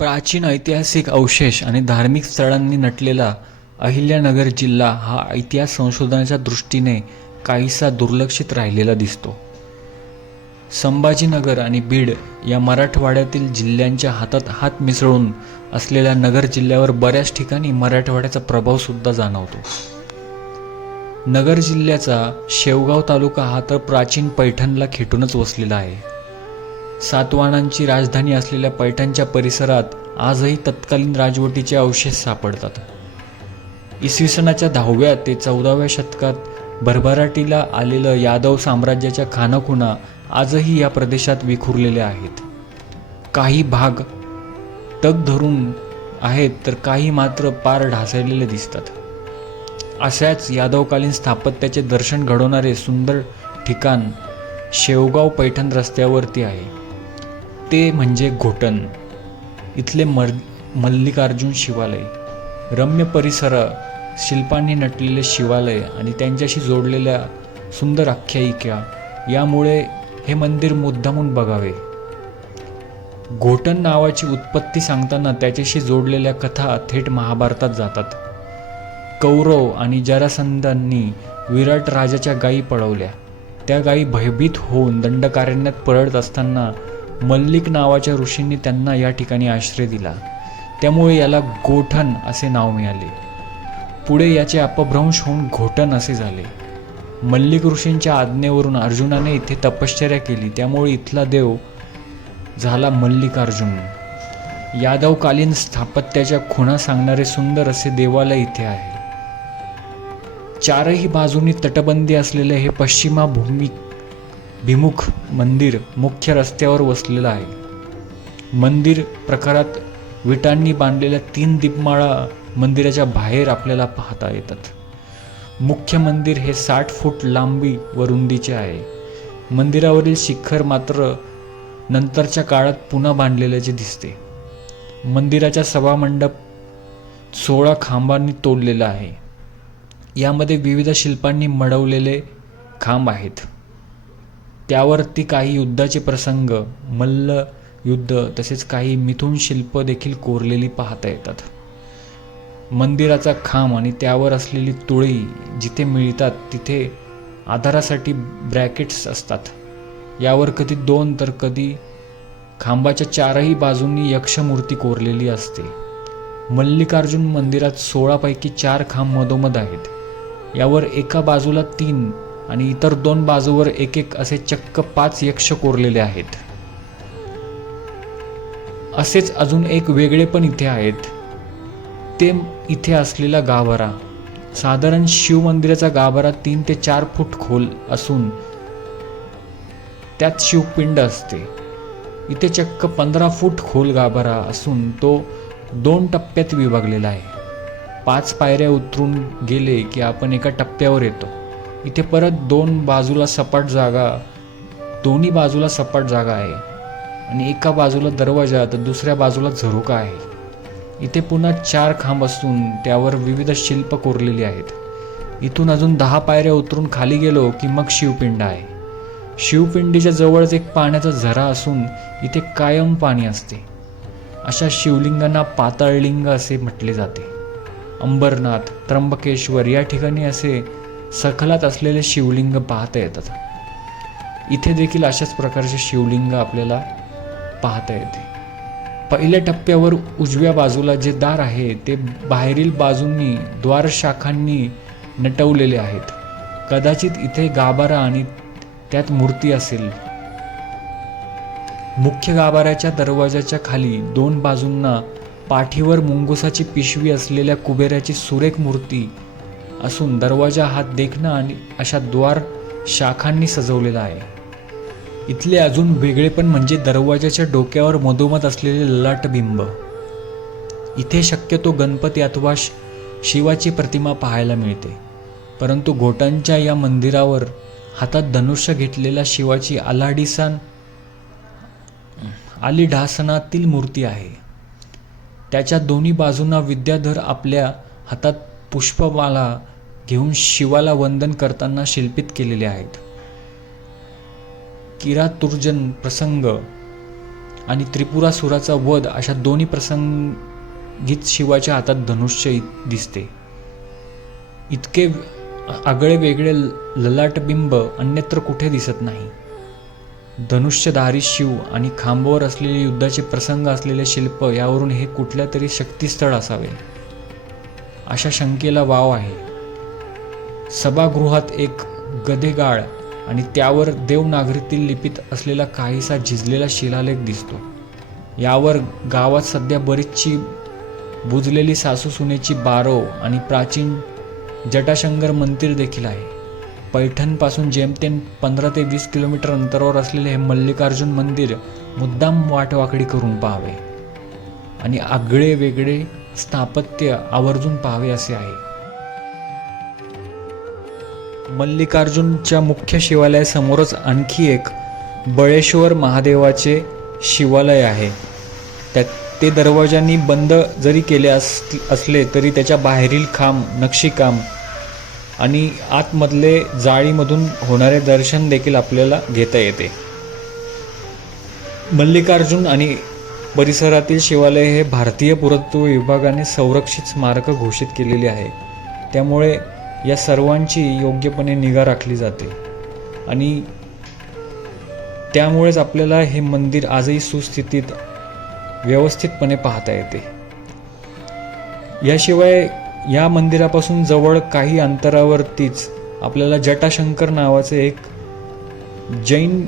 प्राचीन ऐतिहासिक अवशेष आणि धार्मिक स्थळांनी नटलेला अहिल्यानगर जिल्हा हा इतिहास संशोधनाच्या दृष्टीने काहीसा दुर्लक्षित राहिलेला दिसतो. संभाजीनगर आणि बीड या मराठवाड्यातील जिल्ह्यांच्या हातात हात मिसळून असलेल्या नगर जिल्ह्यावर बऱ्याच ठिकाणी मराठवाड्याचा प्रभाव सुद्धा जाणवतो. नगर जिल्ह्याचा शेवगाव तालुका हा तर प्राचीन पैठणला खेटूनच वसलेला आहे. सातवाहनांची राजधानी असलेल्या पैठणच्या परिसरात आजही तत्कालीन राजवटीचे अवशेष सापडतात. इसवी सनाच्या दहाव्या ते चौदाव्या शतकात भरभराटीला आलेलं यादव साम्राज्याच्या खानाखुणा आजही या प्रदेशात विखुरलेल्या आहेत. काही भाग तग धरून आहेत तर काही मात्र पार ढासळलेले दिसतात. अशाच यादवकालीन स्थापत्याचे दर्शन घडवणारे सुंदर ठिकाण शेवगाव पैठण रस्त्यावरती आहे. ते म्हणजे घोटण इथले मर मल्लिकार्जुन शिवालय. रम्य परिसर शिल्पांनी नटलेले शिवालय आणि त्यांच्याशी जोडलेल्या सुंदर आख्यायिका यामुळे हे मंदिर मुद्दामून बघावे. घोटण नावाची उत्पत्ती सांगताना त्याच्याशी जोडलेल्या कथा थेट महाभारतात जातात. कौरव आणि जरासंधांनी विराट राजाच्या गायी पळवल्या. त्या गायी भयभीत होऊन दंडकारण्यात पळत असताना मल्लिक नावाच्या ऋषींनी त्यांना या ठिकाणी आश्रय दिला. त्यामुळे याला गोठण असे नाव मिळाले. पुढे याचे अपभ्रंश होऊन घोटण असे झाले. मल्लिक ऋषींच्या आज्ञेवरून अर्जुनाने इथे तपश्चर्या केली. त्यामुळे इथला देव झाला मल्लिकार्जुन. यादवकालीन स्थापत्याच्या खुणा सांगणारे सुंदर असे देवालय इथे आहे. चारही बाजूनी तटबंदी असलेले हे पश्चिमा भूमी भिमुख मंदिर मुख्य रस्त्यावर वसलेलं आहे. मंदिर प्रकारात विटांनी बांधलेल्या तीन दीपमाळा मंदिराच्या बाहेर आपल्याला पाहता येतात. मुख्य मंदिर हे साठ फूट लांबी व रुंदीचे आहे. मंदिरावरील शिखर मात्र नंतरच्या काळात पुन्हा बांधलेल्याचे दिसते. मंदिराच्या सभामंडप सोळा खांबांनी तोडलेला आहे. यामध्ये विविध शिल्पांनी मडवलेले खांब आहेत. त्यावरती काही युद्धाचे प्रसंग मल्ल युद्ध तसेच काही मिथुन शिल्प देखील कोरलेली पाहता येतात. मंदिराचा खांब आणि त्यावर असलेली तुळई जिथे मिळतात तिथे आधारासाठी ब्रॅकेट्स असतात. यावर कधी दोन तर कधी खांबाच्या चारही बाजूंनी यक्षमूर्ती कोरलेली असते. मल्लिकार्जुन मंदिरात सोळापैकी चार खांब मधोमध आहेत. यावर एका बाजूला तीन आणि इतर दोन बाजूवर एक एक असे चक्क पाच यक्ष कोरलेले आहेत. असेच अजून एक वेगळे पण इथे आहेत. ते इथे असलेला गाभारा साधारण शिव मंदिराचा गाभारा तीन ते चार फूट खोल असून त्यात शिवपिंड असते. इथे चक्क पंधरा फूट खोल गाभारा असून तो दोन टप्प्यात विभागलेला आहे. पाच पायऱ्या उतरून गेले की आपण एका टप्प्यावर येतो. इथे परत दोन बाजूला सपाट जागा दोन्ही बाजूला सपाट जागा आहे. आणि एका बाजूला दरवाजा तर दुसऱ्या बाजूला झरोका आहे. इथे पुन्हा चार खांब असून त्यावर विविध शिल्प कोरलेली आहेत. इथून अजून दहा पायऱ्या उतरून खाली गेलो की मग शिवपिंड आहे. शिवपिंडीच्या जवळच एक पाण्याचा झरा असून इथे कायम पाणी असते. अशा शिवलिंगांना पाताळलिंग असे म्हटले जाते. अंबरनाथ त्र्यंबकेश्वर या ठिकाणी असे सखलात असलेले शिवलिंग पाहता येतात. इथे देखील अशाच प्रकारचे शिवलिंग आपल्याला पाहता येते. पहिल्या टप्प्यावर उजव्या बाजूला जे दार आहे ते बाहेरील बाजूंनी द्वारशाखांनी नटवलेले आहेत. कदाचित इथे गाभारा आणि त्यात मूर्ती असेल. मुख्य गाभाऱ्याच्या दरवाजाच्या खाली दोन बाजूंना पाठीवर मुंगुसाची पिशवी असलेल्या कुबेराची सुरेख मूर्ती असून दरवाजा हा देखणं आणि अशा द्वार शाखांनी सजवलेला आहे. इथले अजून वेगळेपण म्हणजे दरवाजाच्या डोक्यावर मधोमध असलेले ललाट बिंब. इथे शक्यतो गणपती अथवा श- शिवाची प्रतिमा पाहायला मिळते. परंतु घोटांच्या या मंदिरावर हातात धनुष्य घेतलेल्या शिवाची आलाडीसान आलीढासनातील मूर्ती आहे. त्याच्या दोन्ही बाजूंना विद्याधर आपल्या हातात पुष्पमाला घेऊन शिवाला वंदन करताना शिल्पित केलेले आहेत. किरातुर्जन प्रसंग आणि त्रिपुरासुराचा वध अशा दोन्ही प्रसंगीत शिवाच्या हातात धनुष्य इ- दिसते. इतके आगळे वेगळे ललाटबिंब अन्यत्र कुठे दिसत नाही. धनुष्यधारी शिव आणि खांबावर असलेले युद्धाचे प्रसंग असलेले शिल्प यावरून हे कुठल्या तरी शक्तिस्थळ असावे. अशा शंकेला वाव आहे. सभागृहात एक गदेगाळ आणि त्यावर देवनागरीतील लिपीत असलेला काहीसा झिजलेला शिलालेख दिसतो. यावर गावात सध्या बरीचशी बुजलेली सासू सुनेची बारव आणि प्राचीन जटाशंकर मंदिर देखील आहे. पैठणपासून जेमतेम पंधरा ते वीस किलोमीटर अंतरावर असलेले हे मल्लिकार्जुन मंदिर मुद्दाम वाटवाकडी करून पाहावे. आणि आगळे वेगळे स्थापत्य आवर्जून पाहावे असे आहे. मल्लिकार्जुनच्या मुख्य शिवालयासमोरच आणखी एक बळेश्वर महादेवाचे शिवालय आहे. त्यात ते दरवाजांनी बंद जरी केले अस असले तरी त्याच्या बाहेरील खांब नक्षीकाम आणि आतमधले जाळीमधून होणारे दर्शन देखील आपल्याला घेता येते. मल्लिकार्जुन आणि परिसरातील शिवालय हे भारतीय पुरातत्व विभागाने संरक्षित स्मारकं घोषित केलेली आहे. त्यामुळे या सर्वांची योग्यपणे निगा राखली जाते. आणि त्यामुळेच आपल्याला हे मंदिर आजही सुस्थितीत व्यवस्थितपणे पाहता येते. याशिवाय या मंदिरापासून जवळ काही अंतरावरतीच आपल्याला जटाशंकर नावाचे एक जैन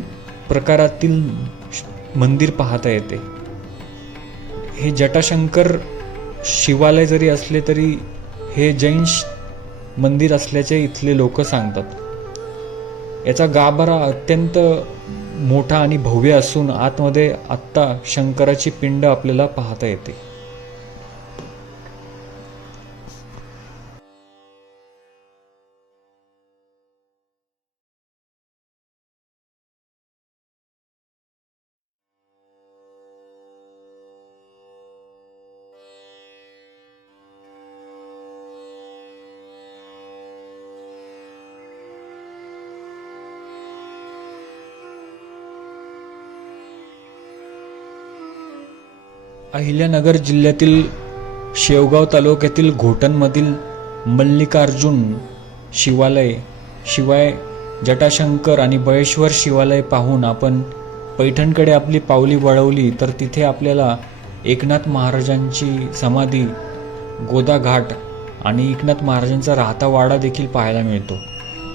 प्रकारातील मंदिर पाहता येते. हे जटाशंकर शिवालय जरी असले तरी हे जैन मंदिर असल्याचे इथले लोक सांगतात. याचा गाभारा अत्यंत मोठा आणि भव्य असून आतमध्ये आत्ता शंकराची पिंड आपल्याला पाहता येते. अहिल्यानगर जिल्ह्यातील शेवगाव तालुक्यातील घोटणमधील मल्लिकार्जुन शिवालय शिवाय जटाशंकर आणि बळेश्वर शिवालय पाहून आपण पैठणकडे आपली पावली वळवली तर तिथे आपल्याला एकनाथ महाराजांची समाधी गोदा घाट आणि एकनाथ महाराजांचा राहता वाडा देखील पाहायला मिळतो.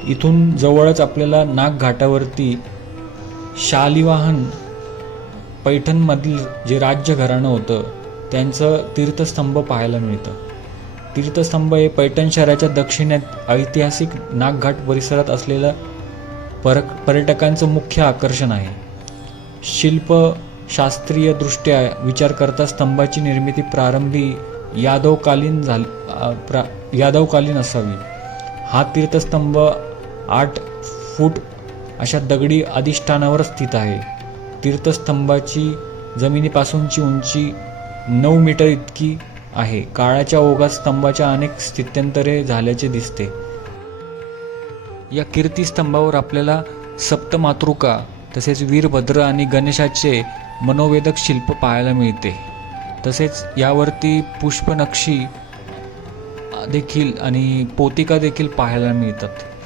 इथून जवळच आपल्याला नाग घाटावरती शालिवाहन पैठणमधील जे राज्य घराणं होतं त्यांचं तीर्थस्तंभ पाहायला मिळतं. तीर्थस्तंभ हे पैठण शहराच्या दक्षिणेत ऐतिहासिक नागघाट परिसरात असलेलं पर पर्यटकांचं मुख्य आकर्षण आहे. शिल्प शास्त्रीयदृष्ट्या विचार करता स्तंभाची निर्मिती प्रारंभी यादवकालीन झाली प्रा यादवकालीन असावी. हा तीर्थस्तंभ आठ फूट अशा दगडी अधिष्ठानावर स्थित आहे. तीर्थस्तंभाची जमिनीपासूनची उंची नऊ मीटर इतकी आहे. काळाच्या ओघात स्तंभाच्या अनेक स्थित्यंतरे झाल्याचे दिसते. या कीर्तीस्तंभावर आपल्याला सप्तमातृका तसेच वीरभद्र आणि गणेशाचे मनोवेदक शिल्प पाहायला मिळते. तसेच यावरती पुष्पनक्षी देखील आणि पोतिका देखील पाहायला मिळतात.